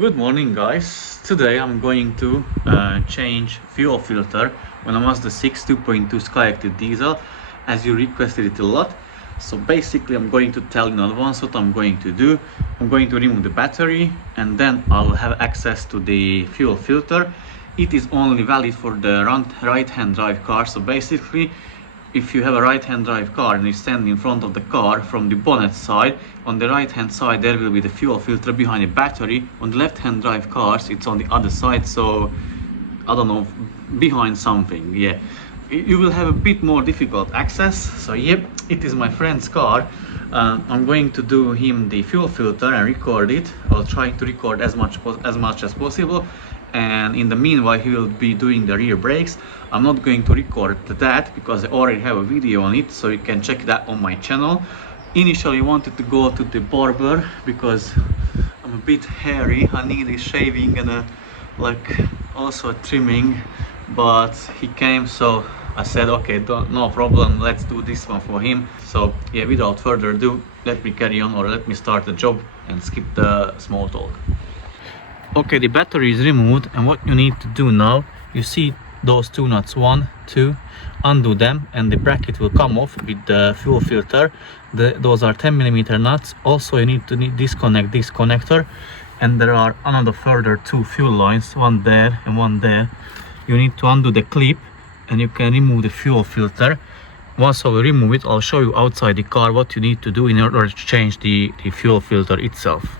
Good morning, guys. Today I'm going to change fuel filter on a Mazda 6 2.2 Skyactiv diesel, as you requested it a lot. So basically I'm going to tell you in advance what I'm going to do. I'm going to remove the battery and then I'll have access to the fuel filter. It is only valid for the right-hand drive car. So basically, if you have a right-hand drive car and you stand in front of the car from the bonnet side, on the right-hand side there will be the fuel filter behind the battery. On the left-hand drive cars it's on the other side, so I don't know, behind something. Yeah, you will have a bit more difficult access. So yep, it is my friend's car. I'm going to do him the fuel filter and record it. I'll try to record as much as possible, and in the meanwhile he will be doing the rear brakes. I'm not going to record that because I already have a video on it, so you can check that on my channel. Initially I wanted to go to the barber because I'm a bit hairy. I needed shaving and also a trimming, but he came, so I said okay, no problem, let's do this one for him. So yeah, without further ado, let me carry on, or let me start the job and skip the small talk. Okay, the battery is removed, and what you need to do now, you see those two nuts, 1, 2, undo them and the bracket will come off with the fuel filter. Those are 10mm nuts. Also you need to disconnect this connector, and there are another further 2 fuel lines, one there and one there. You need to undo the clip and you can remove the fuel filter. Once I will remove it, I'll show you outside the car what you need to do in order to change the fuel filter itself.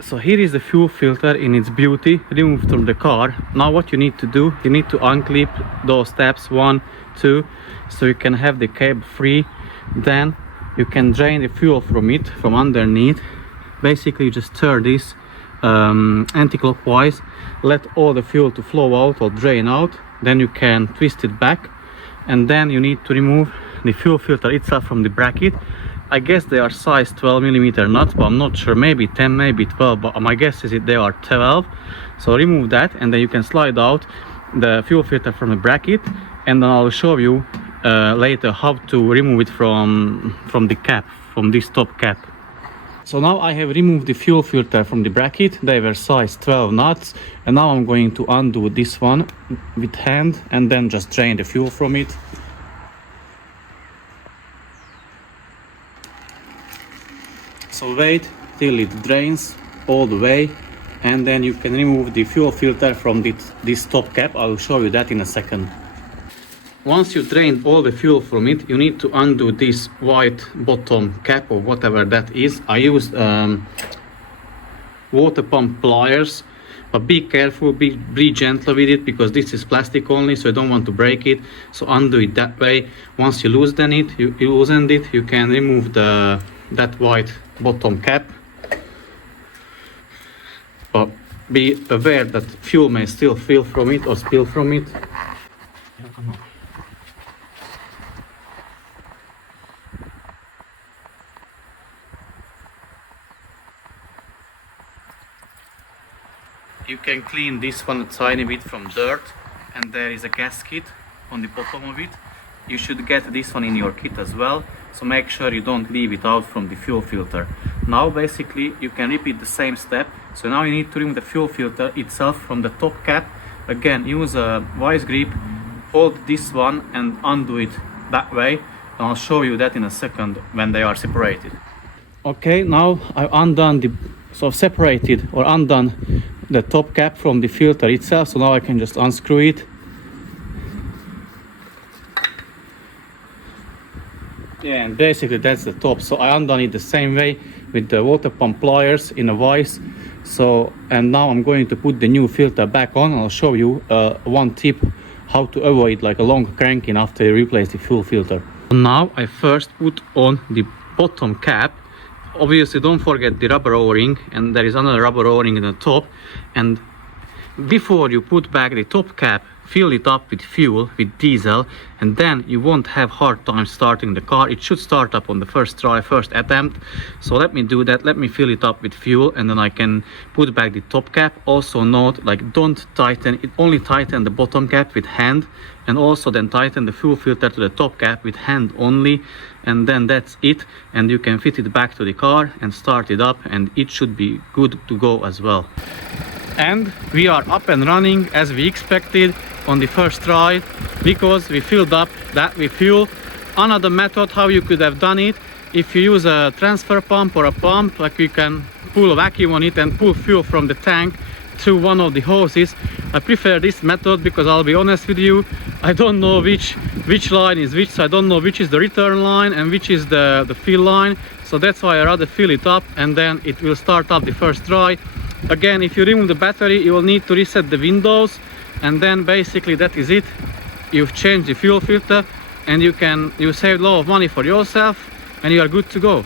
So here is the fuel filter in its beauty, removed from the car. Now what you need to do, you need to unclip those tabs, 1, 2, so you can have the cable free. Then you can drain the fuel from it from underneath. Basically you just turn this anti-clockwise, let all the fuel to flow out or drain out. Then you can twist it back, and then you need to remove the fuel filter itself from the bracket. I guess they are size 12mm nuts, but I'm not sure, maybe 10, maybe 12, but my guess is they are 12. So remove that, and then you can slide out the fuel filter from the bracket, and then I'll show you later how to remove it from the cap, from this top cap. So now I have removed the fuel filter from the bracket. They were size 12 nuts, and now I'm going to undo this one with hand and then just drain the fuel from it. So wait till it drains all the way, and then you can remove the fuel filter from this top cap. I'll show you that in a second. Once you drain all the fuel from it, you need to undo this white bottom cap or whatever that is. I used water pump pliers, but be careful, be gentle with it, because this is plastic only, so I don't want to break it. So undo it that way. Once you loosen it, you can remove that white bottom cap, but be aware that fuel may still fill from it or spill from it. You can clean this one a tiny bit from dirt, and there is a gasket on the bottom of it. You should get this one in your kit as well, so make sure you don't leave it out from the fuel filter. Now basically you can repeat the same step. So now you need to remove the fuel filter itself from the top cap. Again, use a vice grip, hold this one and undo it that way, and I'll show you that in a second when they are separated. Okay, now I've undone separated or undone the top cap from the filter itself, so now I can just unscrew it. Yeah, and basically that's the top. So I undone it the same way with the water pump pliers in a vise. So, and now I'm going to put the new filter back on. I'll show you one tip how to avoid like a long cranking after you replace the fuel filter. Now I first put on the bottom cap. Obviously don't forget the rubber o-ring, and there is another rubber o-ring in the top. And before you put back the top cap fill it up with fuel, with diesel, and then you won't have hard time starting the car. It should start up on the first try, first attempt. So let me do that. Let me fill it up with fuel, and then I can put back the top cap. Also note, like, don't tighten it, only tighten the bottom cap with hand, and also then tighten the fuel filter to the top cap with hand only, and then that's it. And you can fit it back to the car and start it up, and it should be good to go as well. And we are up and running as we expected on the first try, because we filled up that with fuel. Another method how you could have done it, if you use a transfer pump or a pump, like you can pull a vacuum on it and pull fuel from the tank through one of the hoses. I prefer this method because I'll be honest with you, I don't know which line is which, so I don't know which is the return line and which is the fill line. So that's why I rather fill it up, and then it will start up the first try. Again, if you remove the battery, you will need to reset the windows, and then basically that is it. You've changed the fuel filter, and you saved a lot of money for yourself, and you are good to go.